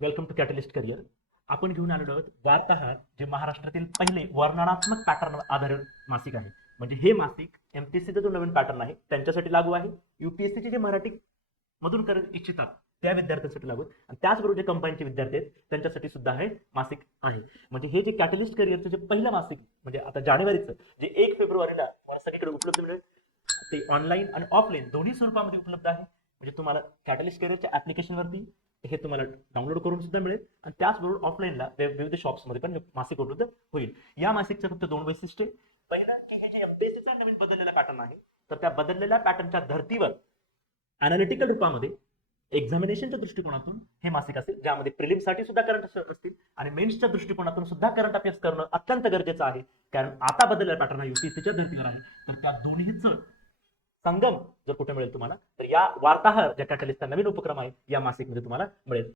Welcome to catalyst career. आपण घेऊन आलेलो आहोत वार्ताहर, जे महाराष्ट्रातील पहिले वर्णनात्मक पॅटर्न आधारित मासिक आहे. म्हणजे हे मासिक एमपीएससीचा जो नवीन पॅटर्न आहे त्यांच्यासाठी लागू आहे. यूपीएससीचे जे मराठी मधून करू इच्छितात त्या विद्यार्थ्यांसाठी लागू आणि त्याचबरोबर जे कंबाईनचे विद्यार्थी आहेत त्यांच्यासाठी सुद्धा हे मासिक आहे. म्हणजे हे जे कॅटलिस्ट करिअरचं जे पहिलं मासिक म्हणजे आता जानेवारीचं जे 1 फेब्रुवारीला मला सगळीकडे उपलब्ध मिळेल, ते ऑनलाईन आणि ऑफलाईन दोन्ही स्वरूपामध्ये उपलब्ध आहे. म्हणजे तुम्हाला कॅटलिस्ट करिअरच्या ऍप्लिकेशनवरती हे तुम्हाला डाउनलोड करून सुद्धा मिळेल आणि त्याचबरोबर ऑफलाईनला विविध शॉप्समध्ये पण मासिक उपलब्ध होईल. या मासिकचं फक्त 2 वैशिष्ट्ये. पहिलं की हे जे एमपीएससीचा नवीन बदललेला पॅटर्न आहे, तर त्या बदललेल्या पॅटर्नच्या धर्तीवर अनालिटिकल रूपामध्ये एक्झामिनेशनच्या दृष्टिकोनातून हे मासिक असेल, ज्यामध्ये प्रिलिम्ससाठी सुद्धा करंट अफेअर्स असतील आणि मेन्सच्या दृष्टिकोनातून सुद्धा करंट अफेअर्स करणं अत्यंत गरजेचं आहे. कारण आता बदललेला पॅटर्न हा यूपीएससीच्या धर्तीवर आहे. तर त्या दोन्हीचं संगम जर कुठे मिळेल तुम्हाला, तर या वार्ताहर ज्या कॅटलिस्टचा नवीन उपक्रम आहे या मासिकमध्ये तुम्हाला मिळेल.